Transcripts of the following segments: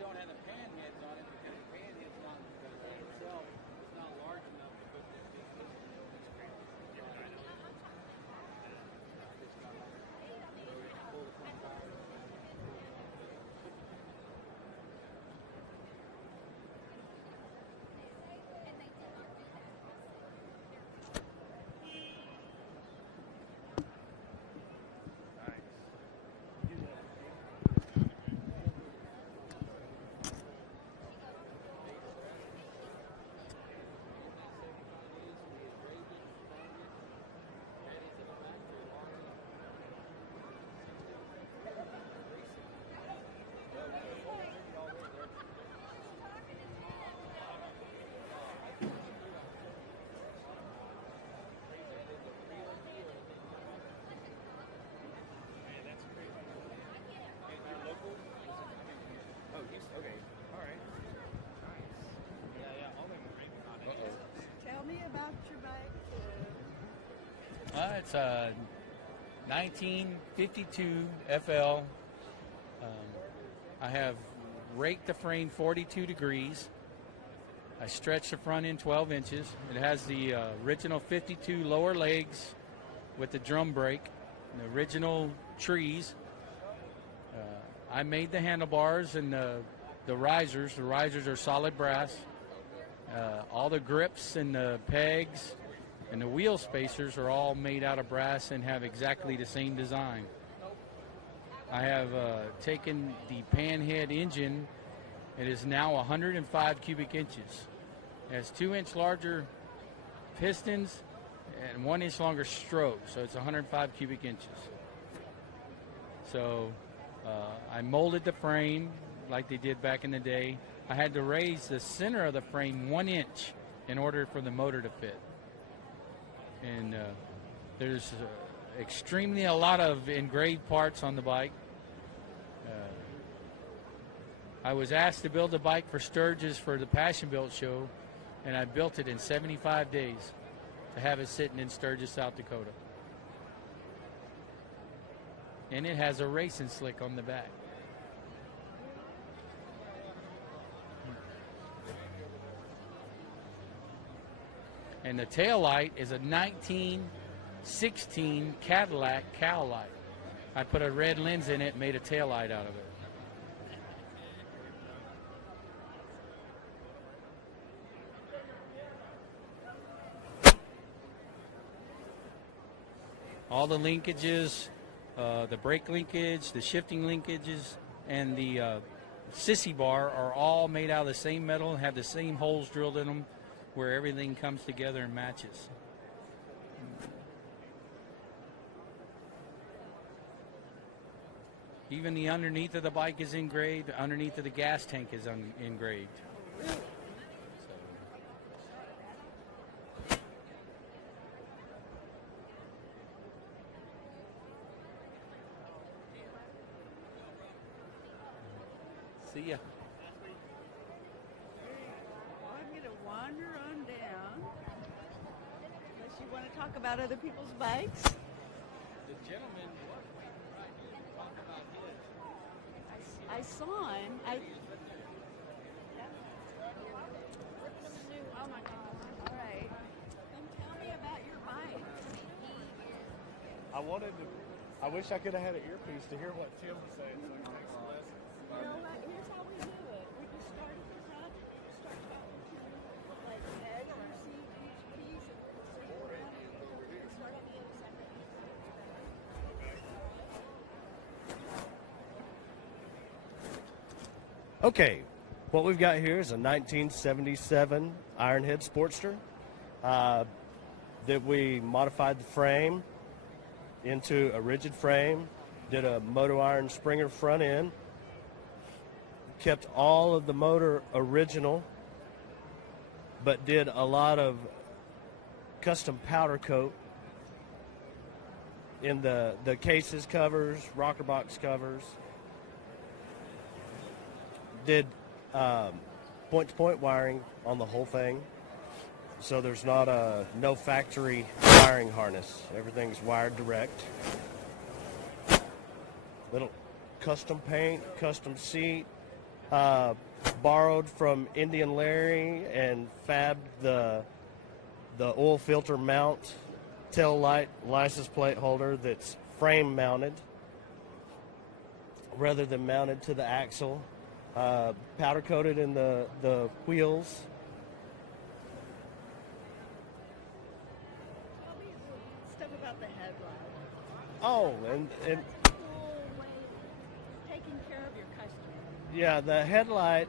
don't have the pan heads on it because the pan head's not itself. It's not large enough to put this big system in. Okay, all right. Nice. Yeah, all them rings on it. Tell me about your bike. It's a 1952 FL. I have raked the frame 42 degrees. I stretched the front end 12 inches. It has the original 52 lower legs with the drum brake, and the original trees. I made the handlebars and the risers. The risers are solid brass. All the grips and the pegs and the wheel spacers are all made out of brass and have exactly the same design. I have taken the panhead engine. It is now 105 cubic inches. It has 2-inch larger pistons and 1-inch longer stroke, so it's 105 cubic inches. So I molded the frame like they did back in the day. I had to raise the center of the frame 1 inch in order for the motor to fit. And there's extremely a lot of engraved parts on the bike. I was asked to build a bike for Sturgis for the Passion Built show, and I built it in 75 days to have it sitting in Sturgis, South Dakota. And it has a racing slick on the back. And the tail light is a 1916 Cadillac cow light. I put a red lens in it and made a tail light out of it. All the linkages, the brake linkage, the shifting linkages, and the sissy bar are all made out of the same metal and have the same holes drilled in them where everything comes together and matches. Even the underneath of the bike is engraved. Underneath of the gas tank is engraved. See ya. I'm going to wander on down. Unless you want to talk about other people's bikes. The gentleman was right here to talk about his. I saw him. Oh my God. All right. Then tell me about your bike. I wish I could have had an earpiece to hear what Tim was saying so I could take some lessons. You know what? Here's how we do it. We just start at the top, start talking to like edge or see each piece, and we'll see where we're at. And start on the other side. Okay, what we've got here is a 1977 Ironhead Sportster that we modified the frame into a rigid frame, did a motor iron Springer front end, kept all of the motor original, but did a lot of custom powder coat in the cases covers, rocker box covers. Did point-to-point wiring on the whole thing, so there's not no factory wiring harness. Everything's wired direct. Little custom paint, custom seat, Borrowed from Indian Larry and fabbed the oil filter mount tail light license plate holder that's frame mounted rather than mounted to the axle. Powder coated in the wheels. Tell me stuff about the headlight. Oh, and Cool way of taking care of your customer. yeah, the headlight,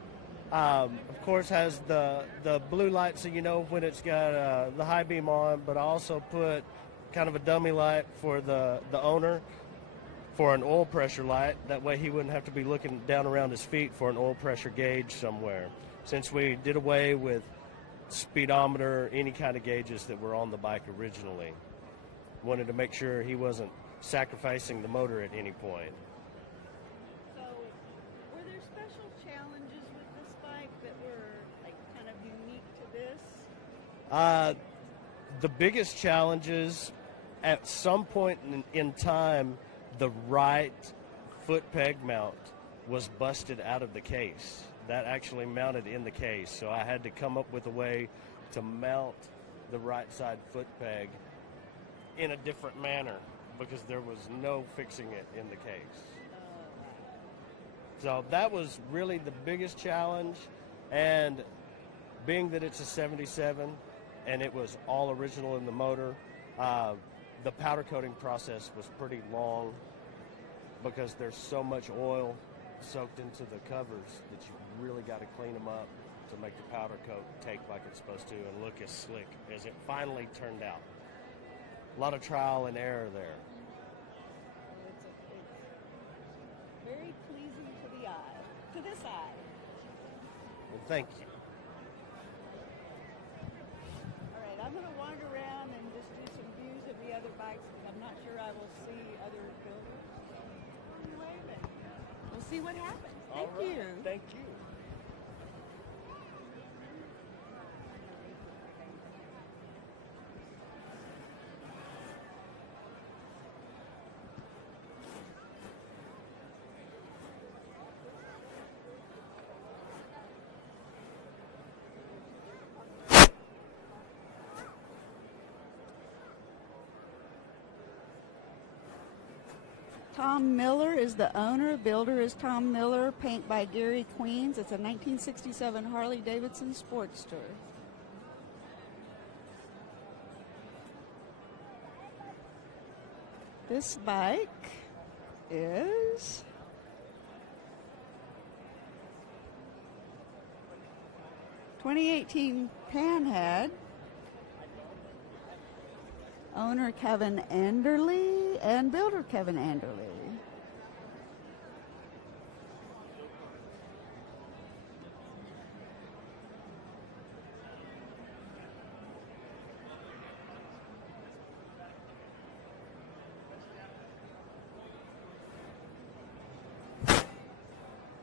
of course, has the blue light, so you know when it's got the high beam on. But I also put kind of a dummy light for the owner for an oil pressure light. That way he wouldn't have to be looking down around his feet for an oil pressure gauge somewhere. Since we did away with speedometer, any kind of gauges that were on the bike originally, wanted to make sure he wasn't sacrificing the motor at any point. So, were there special challenges with this bike that were like kind of unique to this? The biggest challenges, at some point in time, the right foot peg mount was busted out of the case. That actually mounted in the case, so I had to come up with a way to mount the right side foot peg in a different manner because there was no fixing it in the case. So that was really the biggest challenge, and being that it's a 77 and it was all original in the motor, the powder coating process was pretty long because there's so much oil soaked into the covers that you really got to clean them up to make the powder coat take like it's supposed to and look as slick as it finally turned out. A lot of trial and error there. It's very pleasing to the eye, to this eye. Well, thank you. All right, I'm going to wander around and just do some views of the other bikes because I'm not sure I will see other builders. Anyway, but we'll see what happens. Thank All right. you. Thank you. Tom Miller is the owner. Builder is Tom Miller. Paint by Gary Queens. It's a 1967 Harley Davidson Sportster. This bike is (2018) Panhead. Owner Kevin Anderley and builder Kevin Anderley.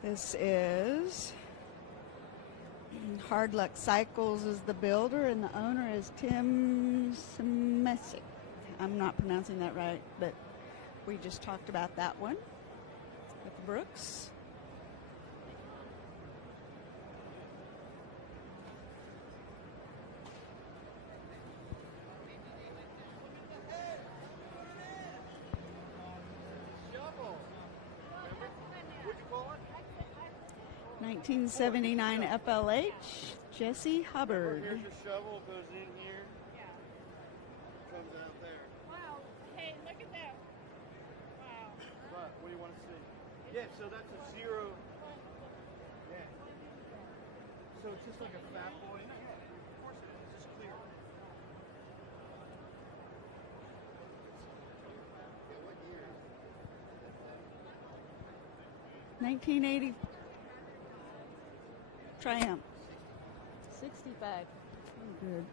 This is Hard Luck Cycles is the builder, and the owner is Tim Semesic. I'm not pronouncing that right, but we just talked about that one with the Brooks. (1979) FLH, Jesse Hubbard. Here's your shovel, goes in here. Comes out there. Wow, hey, look at that. Wow. What do you want to see? Yeah, so that's a zero. Yeah. So it's just like a fat boy. Yeah, of course it is. It's just clear. Yeah, what year? 1980 Triumph. 65. Good.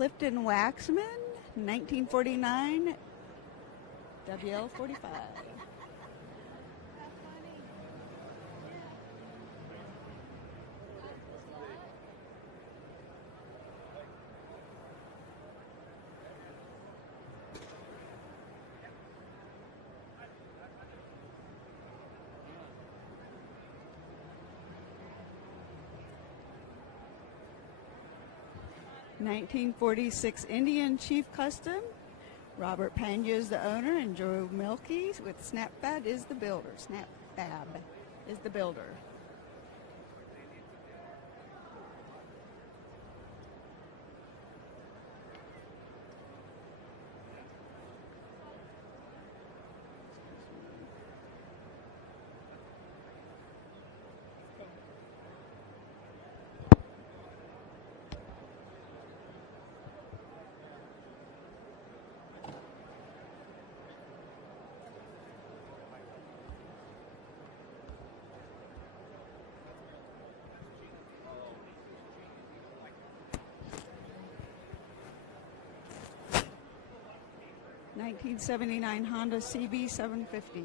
Clifton Waxman, 1949, WL45. (1946) Indian Chief Custom. Robert Pena is the owner, and Joe Milkey with Snapfab is the builder. Snapfab is the builder. (1979) Honda CB750.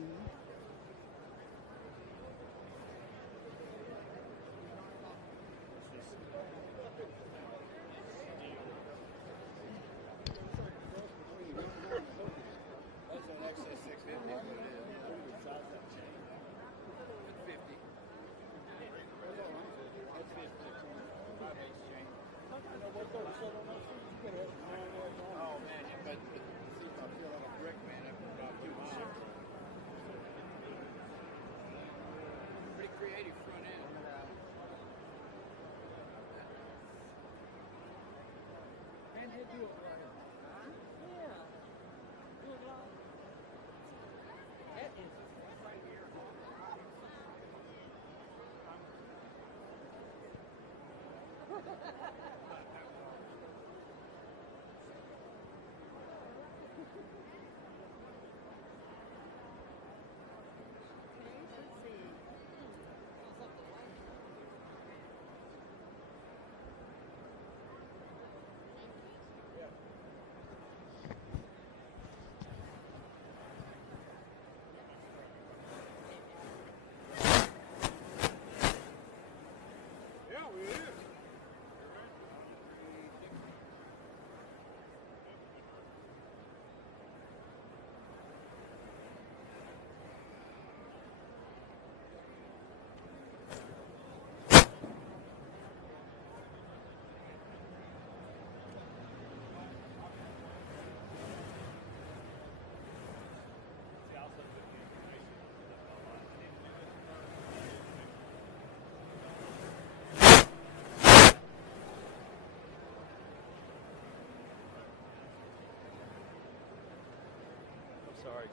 Sorry.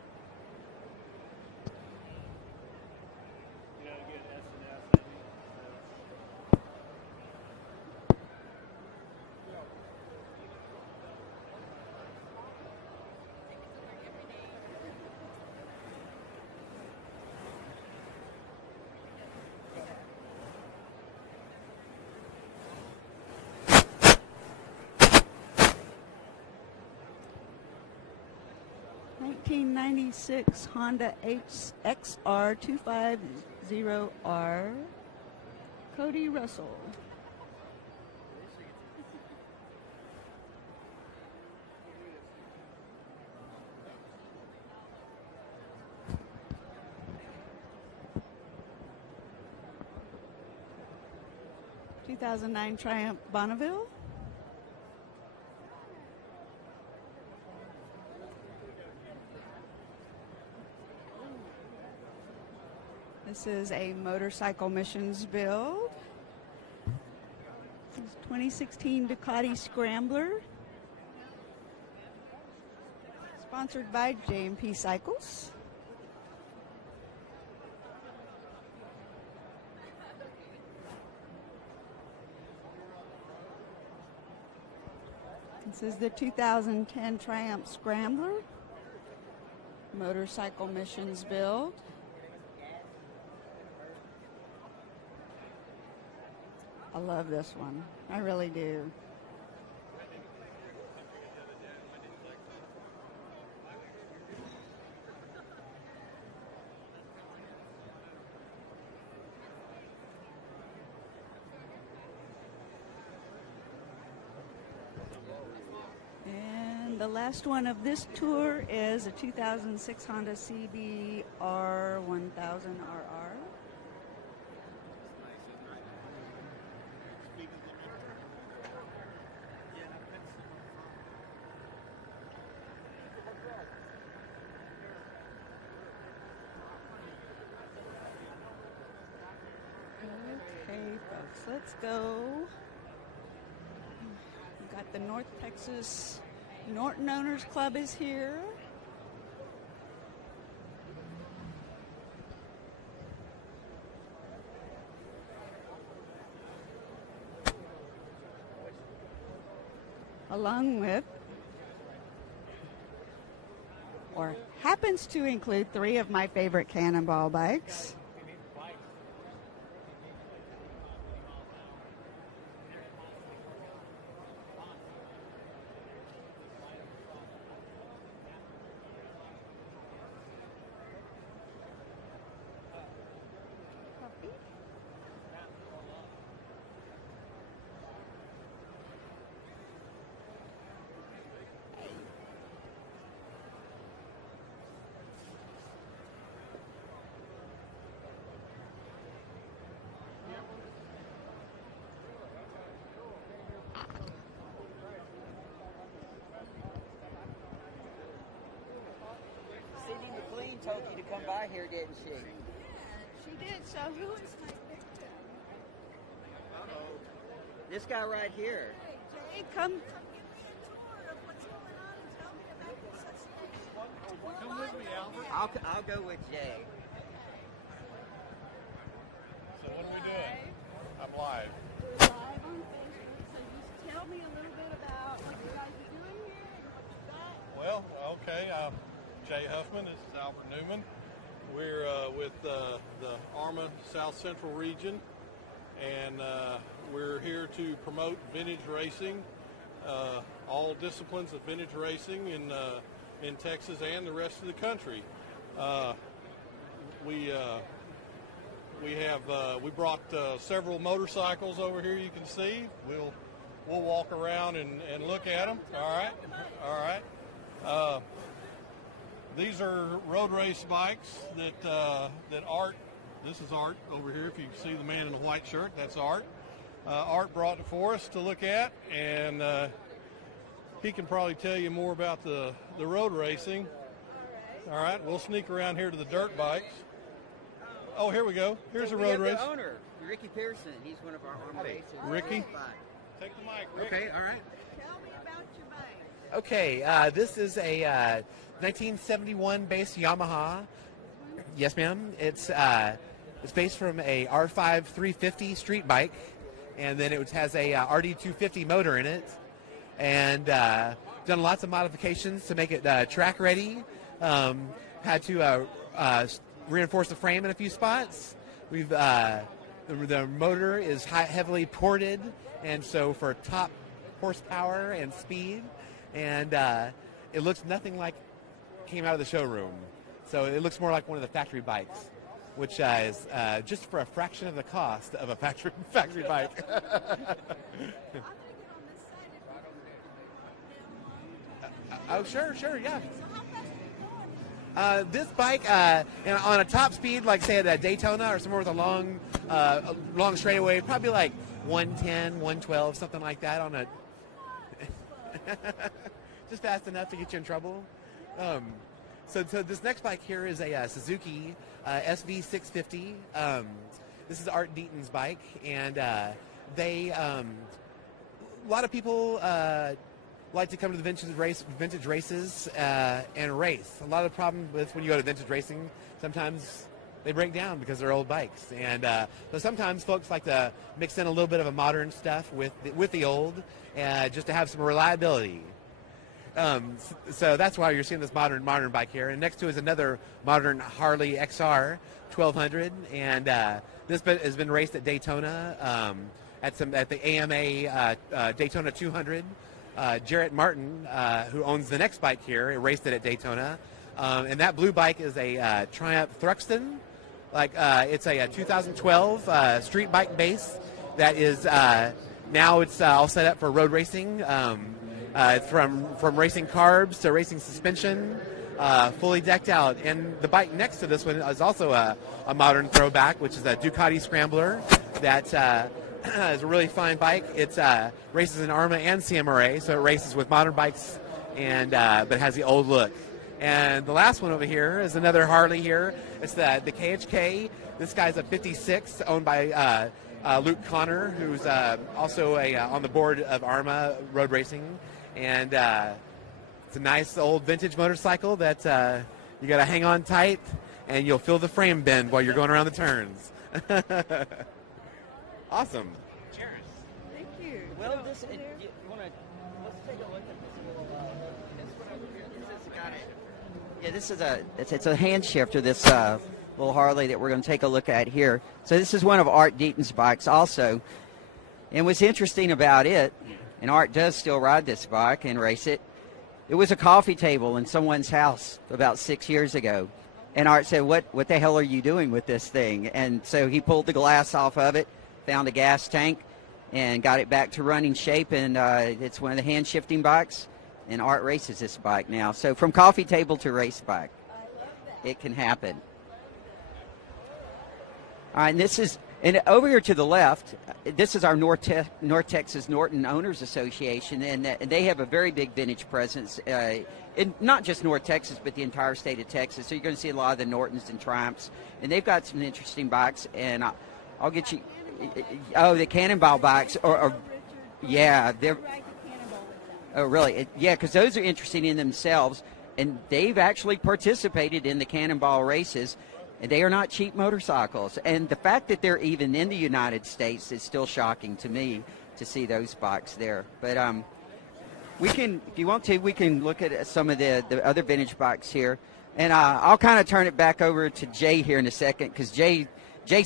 You know, get S and S maybe. (1996) Honda XR250R. Cody Russell. (2009) Triumph Bonneville. This is a motorcycle missions build. This is 2016 Ducati Scrambler. Sponsored by J&P Cycles. This is the 2010 Triumph Scrambler. Motorcycle missions build. I love this one. I really do. The last one of this tour is a 2006 Honda CBR 1000RR. Okay, folks, let's go. We've got the North Texas Norton Owners Club is here. Along with, or happens to include, 3 of my favorite Cannonball bikes. Cindy McLean told you to come by here, didn't she? She did. So who is my victim? This guy right here. Jay, come give me a tour of what's going on and tell me about the association. Come with me, Albert. I'll go with Jay. So what are we doing? I'm live. Live on Facebook. So just tell me a little bit about what you guys are doing here and what you got. Well, okay. I'm Jay Huffman. This is Albert Newman. We're with the ARMA South Central region, and we're here to promote vintage racing, all disciplines of vintage racing in Texas and the rest of the country. We brought several motorcycles over here. You can see. We'll walk around and look at them. All right. These are road race bikes that Art. This is Art over here. If you see the man in the white shirt, that's Art. Art brought it for us to look at, and he can probably tell you more about the road racing. All right, we'll sneak around here to the dirt bikes. Oh, here we go. Here's a road race. The owner, Ricky Pearson. He's one of our ARMA racers. Ricky, take the mic, Rick. Okay, all right. Tell me about your bike. Okay, this is a 1971 based Yamaha. Yes, ma'am. It's based from a R5 350 street bike, and then it has a RD 250 motor in it, and done lots of modifications to make it track ready. Had to reinforce the frame in a few spots. We've the motor is heavily ported, and so for top horsepower and speed, and it looks nothing like came out of the showroom. So it looks more like one of the factory bikes, which is just for a fraction of the cost of a factory bike. Oh, sure, yeah. This bike, on a top speed, like say at Daytona or somewhere with a long straightaway, probably like 110, 112, something like that on a. Just fast enough to get you in trouble. So this next bike here is a Suzuki SV650. This is Art Deaton's bike, and they a lot of people like to come to the vintage races and race. A lot of the problem with when you go to vintage racing, sometimes they break down because they're old bikes, and so sometimes folks like to mix in a little bit of a modern stuff with the old, just to have some reliability. So that's why you're seeing this modern bike here. And next to is another modern Harley XR 1200, and this has been raced at Daytona at the AMA Daytona 200. Jarrett Martin, who owns the next bike here, raced it at Daytona, and that blue bike is a Triumph Thruxton. It's a 2012 street bike base that is now it's all set up for road racing. It's from racing carbs to racing suspension, fully decked out. And the bike next to this one is also a modern throwback, which is a Ducati Scrambler that is a really fine bike. It races in ARMA and CMRA, so it races with modern bikes and but has the old look. And the last one over here is another Harley here. It's the KHK. This guy's a 56, owned by Luke Connor, who's also on the board of ARMA Road Racing. And it's a nice old vintage motorcycle that you got to hang on tight, and you'll feel the frame bend while you're going around the turns. Awesome. Cheers. Thank you. Well, this, you want to, let's take a look at this little, this one over here. This is it's a hand shifter, this little Harley that we're going to take a look at here. So this is one of Art Deaton's bikes also. And what's interesting about it, and Art does still ride this bike and race it, it was a coffee table in someone's house about 6 years ago. And Art said, what the hell are you doing with this thing? And so he pulled the glass off of it, found a gas tank, and got it back to running shape. And it's one of the hand-shifting bikes. And Art races this bike now. So from coffee table to race bike, it can happen. All right, and over here to the left, this is our North Texas Norton Owners Association, and they have a very big vintage presence in not just North Texas, but the entire state of Texas. So you're going to see a lot of the Nortons and Triumphs, and they've got some interesting bikes. And I'll get you. Oh, the Cannonball bikes, yeah, they're. Oh, really? Yeah, because those are interesting in themselves, and they've actually participated in the Cannonball races. And they are not cheap motorcycles. And the fact that they're even in the United States is still shocking to me to see those bikes there. But we can, if you want to, we can look at some of the other vintage bikes here. And I'll kind of turn it back over to Jay here in a second, because Jay's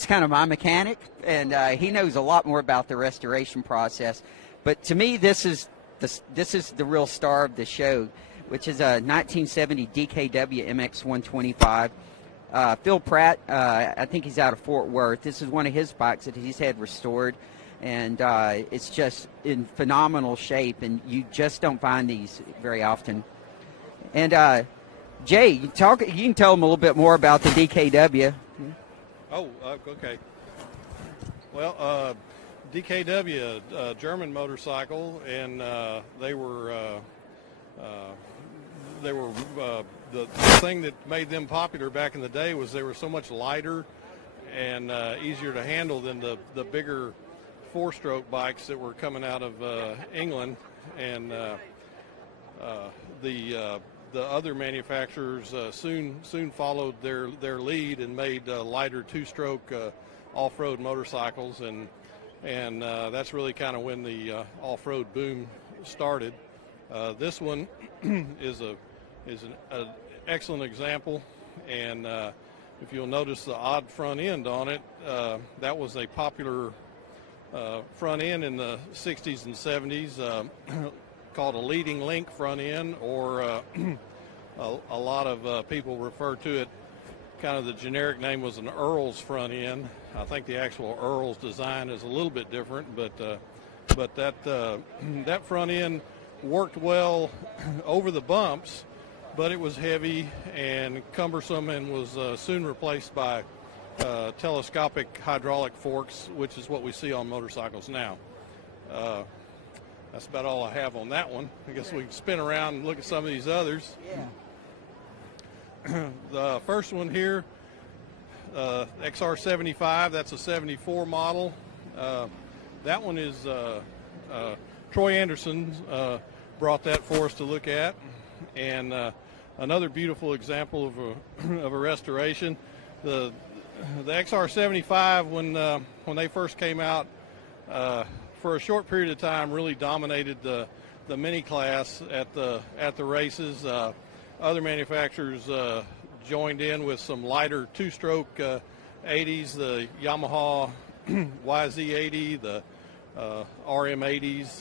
kind of my mechanic, and he knows a lot more about the restoration process. But to me, this is the real star of the show, which is a 1970 DKW MX 125. Phil Pratt, I think he's out of Fort Worth. This is one of his bikes that he's had restored, and it's just in phenomenal shape, and you just don't find these very often. And Jay, you can tell them a little bit more about the DKW. Oh, okay. Well, DKW, a German motorcycle, and they were the thing that made them popular back in the day was they were so much lighter and easier to handle than the bigger four-stroke bikes that were coming out of England, and the other manufacturers soon followed their lead and made lighter two-stroke off-road motorcycles, and that's really kind of when the off-road boom started. This one is an excellent example, and if you'll notice the odd front end on it, that was a popular front end in the 60s and 70s, called a leading link front end, or a lot of people refer to it, kind of the generic name was an Earl's front end. I think the actual Earl's design is a little bit different, but that front end worked well over the bumps, but it was heavy and cumbersome, and was soon replaced by telescopic hydraulic forks, which is what we see on motorcycles now. That's about all I have on that one. I guess we can spin around and look at some of these others. Yeah. The first one here, XR75, that's a 74 model. That one is Troy Anderson brought that for us to look at, and another beautiful example of a restoration. The XR75, when they first came out, for a short period of time, really dominated the mini class at the races. Other manufacturers joined in with some lighter two-stroke 80s, the Yamaha YZ80, the RM80s,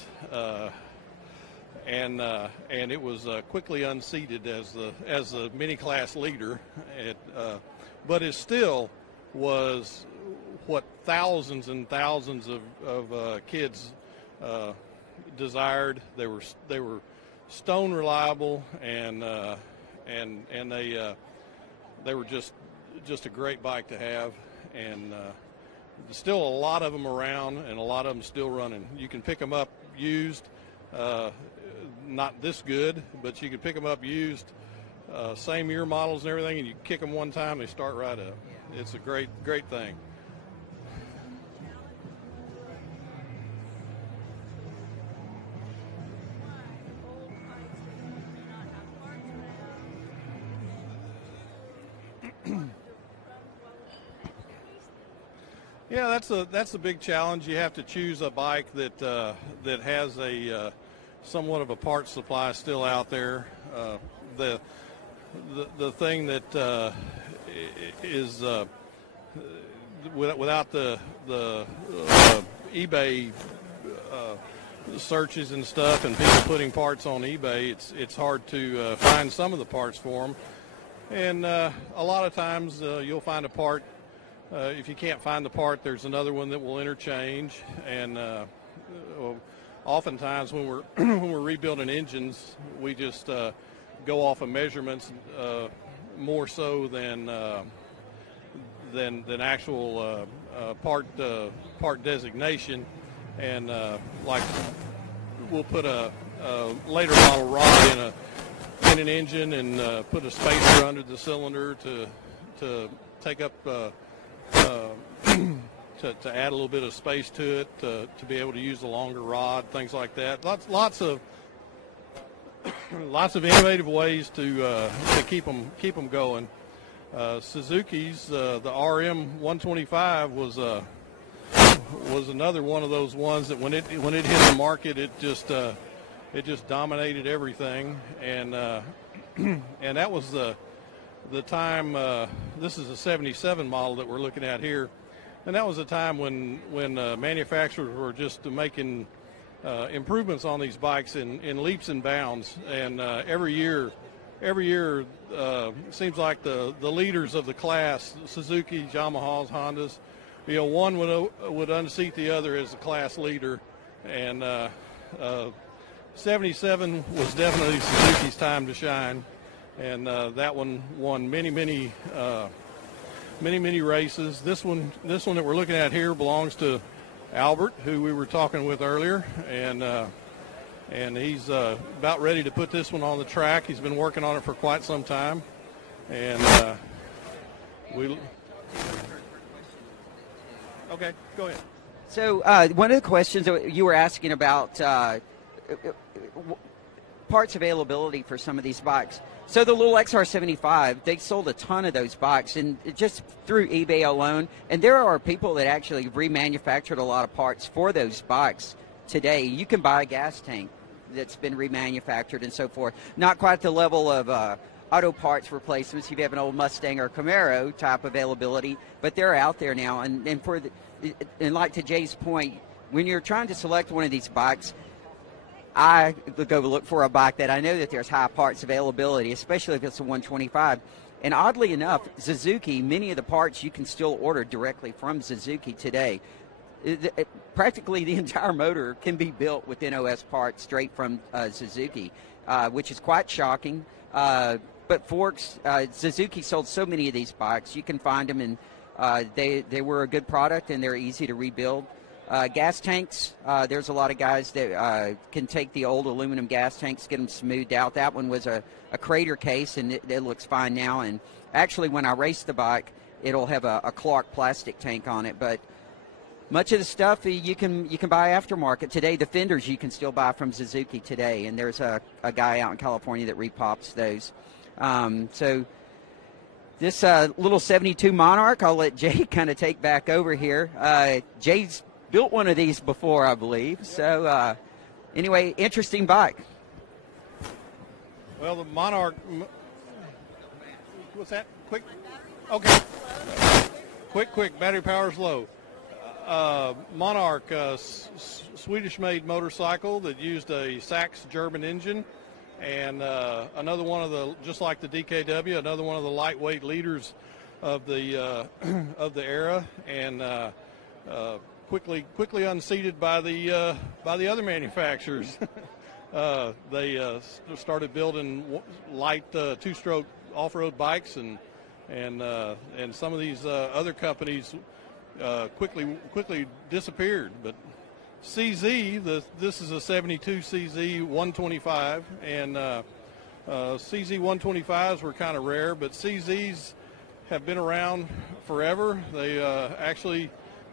and it was quickly unseated as the mini class leader. But it still was what thousands and thousands of kids desired. They were stone reliable, and they were just a great bike to have, and there's still a lot of them around, and a lot of them still running. You can pick them up used, not this good, but you can pick them up used, same year models and everything, and you kick them one time, they start right up. It's a great thing. Yeah, that's a big challenge. You have to choose a bike that has a somewhat of a parts supply still out there. The thing that is without the eBay searches and stuff, and people putting parts on eBay, it's hard to find some of the parts for them. And a lot of times you'll find a part. If you can't find the part, there's another one that will interchange. And oftentimes when we're when we're rebuilding engines, we just go off of measurements more so than actual part designation. And like we'll put a later model rod in an engine and put a spacer under the cylinder to take up. To add a little bit of space to it, to be able to use a longer rod, things like that. Lots of innovative ways to keep them going. Suzuki's the RM 125 was another one of those ones that when it hit the market, it just dominated everything, and that was the time. This is a 77 model that we're looking at here, and that was a time when manufacturers were just making improvements on these bikes in leaps and bounds. And every year seems like the leaders of the class, Suzuki, Yamahas, Hondas, one would unseat the other as the class leader. And 77 was definitely Suzuki's time to shine. And that one won many races. This one that we're looking at here belongs to Albert, who we were talking with earlier, and he's about ready to put this one on the track. He's been working on it for quite some time, and okay, go ahead. So one of the questions that you were asking about parts availability for some of these bikes. So the little XR75, they sold a ton of those bikes, and just through eBay alone. And there are people that actually remanufactured a lot of parts for those bikes today. You can buy a gas tank that's been remanufactured and so forth. Not quite the level of auto parts replacements if you have an old Mustang or Camaro type availability, but they're out there now. And like to Jay's point, when you're trying to select one of these bikes, I go look for a bike that I know that there's high parts availability, especially if it's a 125. And oddly enough, Suzuki, many of the parts you can still order directly from Suzuki today. Practically the entire motor can be built with NOS parts straight from Suzuki, which is quite shocking. But Forks, Suzuki sold so many of these bikes. You can find them, and they were a good product, and they're easy to rebuild. Gas tanks, there's a lot of guys that can take the old aluminum gas tanks, get them smoothed out. That one was a crater case, and it looks fine now. And actually, when I race the bike, it'll have a Clark plastic tank on it. But much of the stuff you can buy aftermarket today. The fenders you can still buy from Suzuki today, and there's a guy out in California that repops those. So this little 72 Monarch, I'll let Jay kind of take back over here. Jay's built one of these before, I believe. So anyway, interesting bike. Well, the Monarch, what's that? Quick? Okay. Quick. Battery power's low. Monarch, Swedish-made motorcycle that used a Sachs German engine, and another one of the, just like the DKW, another one of the lightweight leaders of the era, and quickly unseated by the other manufacturers. they started building light two-stroke off-road bikes, and some of these other companies quickly disappeared. But CZ, this is a 72 CZ 125, and CZ 125s were kind of rare, but CZs have been around forever. They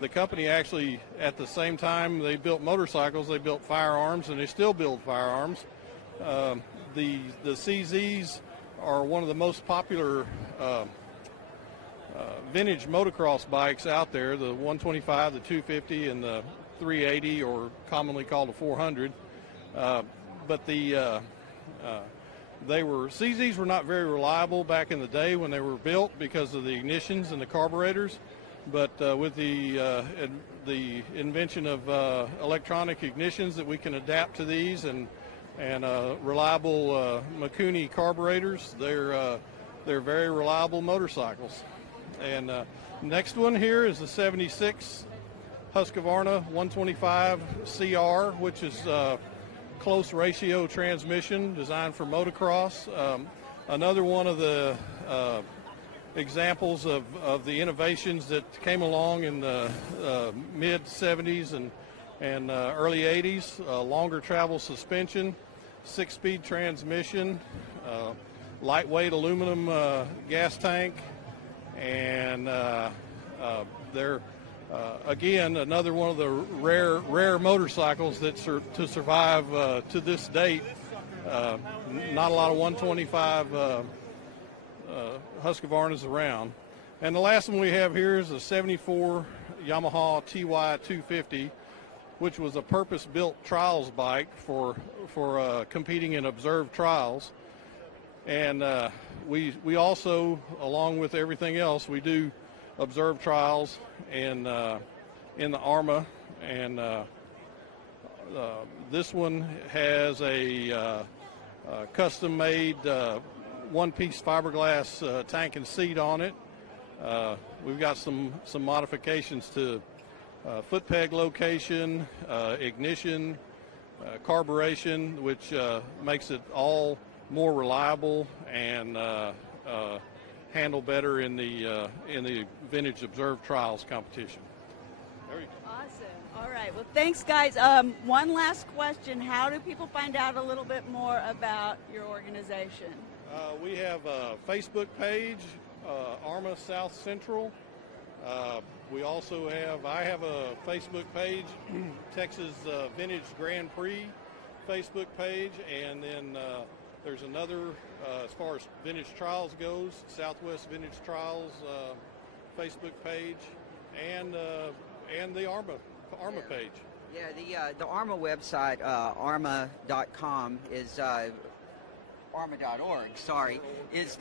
the company actually, at the same time they built motorcycles, they built firearms, and they still build firearms. The CZs are one of the most popular vintage motocross bikes out there, the 125, the 250, and the 380, or commonly called a 400. But CZs were not very reliable back in the day when they were built because of the ignitions and the carburetors. But with the invention of electronic ignitions that we can adapt to these, and reliable Mikuni carburetors, they're very reliable motorcycles. And next one here is the 76 Husqvarna 125 CR, which is close ratio transmission designed for motocross. Another one of the examples of the innovations that came along in the mid 70s and early 80s. Longer travel suspension, 6-speed transmission, lightweight aluminum gas tank, and they're again another one of the rare motorcycles that to survive to this date. Not a lot of 125 Husqvarnas around. And the last one we have here is a 74 Yamaha TY 250, which was a purpose-built trials bike for competing in observed trials. And we also, along with everything else, we do observed trials in the ARMA, and this one has a custom-made one-piece fiberglass tank and seat on it. We've got some modifications to foot peg location, ignition, carburation, which makes it all more reliable and handle better in the vintage observed trials competition. There you go. Awesome. All right. Well, thanks, guys. One last question: how do people find out a little bit more about your organization? We have a Facebook page, ARMA South Central. We also I have a Facebook page, Texas Vintage Grand Prix Facebook page, and then there's another, as far as vintage trials goes, Southwest Vintage Trials Facebook page, and the ARMA page. Yeah, the ARMA website, arma.com, is arma.org, sorry, is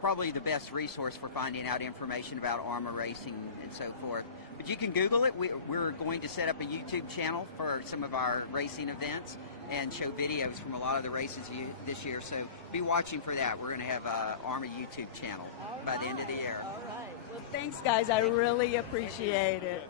probably the best resource for finding out information about ARMA racing and so forth. But you can Google it. We're going to set up a YouTube channel for some of our racing events and show videos from a lot of the races this year. So be watching for that. We're going to have a ARMA YouTube channel by the end of the year. All right. Well, thanks, guys. I really appreciate it.